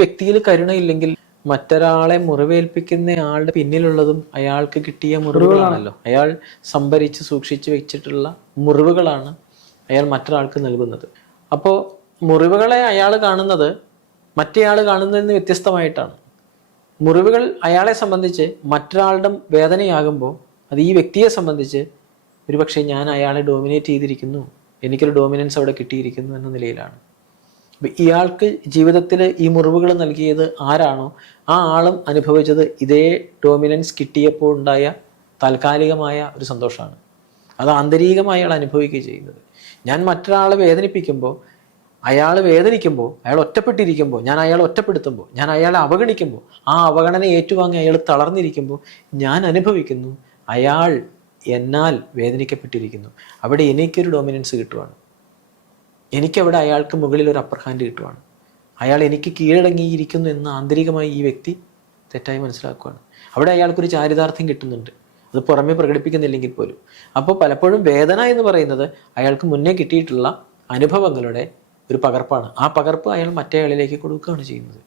വ്യക്തിയിൽ കരുണയില്ലെങ്കിൽ മറ്റൊരാളെ മുറിവേൽപ്പിക്കുന്ന ആളുടെ പിന്നിലുള്ളതും അയാൾക്ക് കിട്ടിയ മുറിവുകളാണല്ലോ. അയാൾ സംഭരിച്ച് സൂക്ഷിച്ചു വെച്ചിട്ടുള്ള മുറിവുകളാണ് അയാൾ മറ്റൊരാൾക്ക് നൽകുന്നത്. അപ്പോൾ മുറിവുകളെ അയാൾ കാണുന്നത് മറ്റേയാൾ കാണുന്നതിന് വ്യത്യസ്തമായിട്ടാണ്. മുറിവുകൾ അയാളെ സംബന്ധിച്ച് മറ്റൊരാളുടെ വേദനയാകുമ്പോൾ അത് ഈ വ്യക്തിയെ സംബന്ധിച്ച് ഒരുപക്ഷെ ഞാൻ അയാളെ ഡോമിനേറ്റ് ചെയ്തിരിക്കുന്നു, എനിക്കൊരു ഡോമിനൻസ് അവിടെ കിട്ടിയിരിക്കുന്നു എന്ന നിലയിലാണ്. ഇയാൾക്ക് ജീവിതത്തിൽ ഈ മുറിവുകൾ നൽകിയത് ആരാണോ ആ ആളും അനുഭവിച്ചത് ഇതേ ഡോമിനൻസ് കിട്ടിയപ്പോൾ ഉണ്ടായ താൽക്കാലികമായ ഒരു സന്തോഷമാണ്. അത് ആന്തരികമായി അയാൾ അനുഭവിക്കുകയും ചെയ്യുന്നത്. ഞാൻ മറ്റൊരാളെ വേദനിപ്പിക്കുമ്പോൾ, അയാൾ വേദനിക്കുമ്പോൾ, അയാൾ ഒറ്റപ്പെട്ടിരിക്കുമ്പോൾ, ഞാൻ അയാളെ ഒറ്റപ്പെടുത്തുമ്പോൾ, ഞാൻ അയാളെ അവഗണിക്കുമ്പോൾ, ആ അവഗണന ഏറ്റുവാങ്ങി അയാൾ തളർന്നിരിക്കുമ്പോൾ ഞാൻ അനുഭവിക്കുന്നു അയാൾ എന്നാൽ വേദനിക്കപ്പെട്ടിരിക്കുന്നു. അവിടെ എനിക്കൊരു ഡോമിനൻസ് കിട്ടുവാണ്. എനിക്കവിടെ അയാൾക്ക് മുകളിൽ ഒരു അപ്പർ ഹാൻഡ് കിട്ടുവാണ്. അയാൾ എനിക്ക് കീഴടങ്ങിയിരിക്കുന്നു എന്ന് ആന്തരികമായി ഈ വ്യക്തി തെറ്റായി മനസ്സിലാക്കുകയാണ്. അവിടെ അയാൾക്കൊരു ചാരിതാർത്ഥ്യം കിട്ടുന്നുണ്ട്, അത് പുറമെ പ്രകടിപ്പിക്കുന്നില്ലെങ്കിൽ പോലും. അപ്പോൾ പലപ്പോഴും വേദന എന്ന് പറയുന്നത് അയാൾക്ക് മുന്നേ കിട്ടിയിട്ടുള്ള അനുഭവങ്ങളുടെ ഒരു പകർപ്പാണ്. ആ പകർപ്പ് അയാൾ മറ്റേയാളിലേക്ക് കൊടുക്കുകയാണ് ചെയ്യുന്നത്.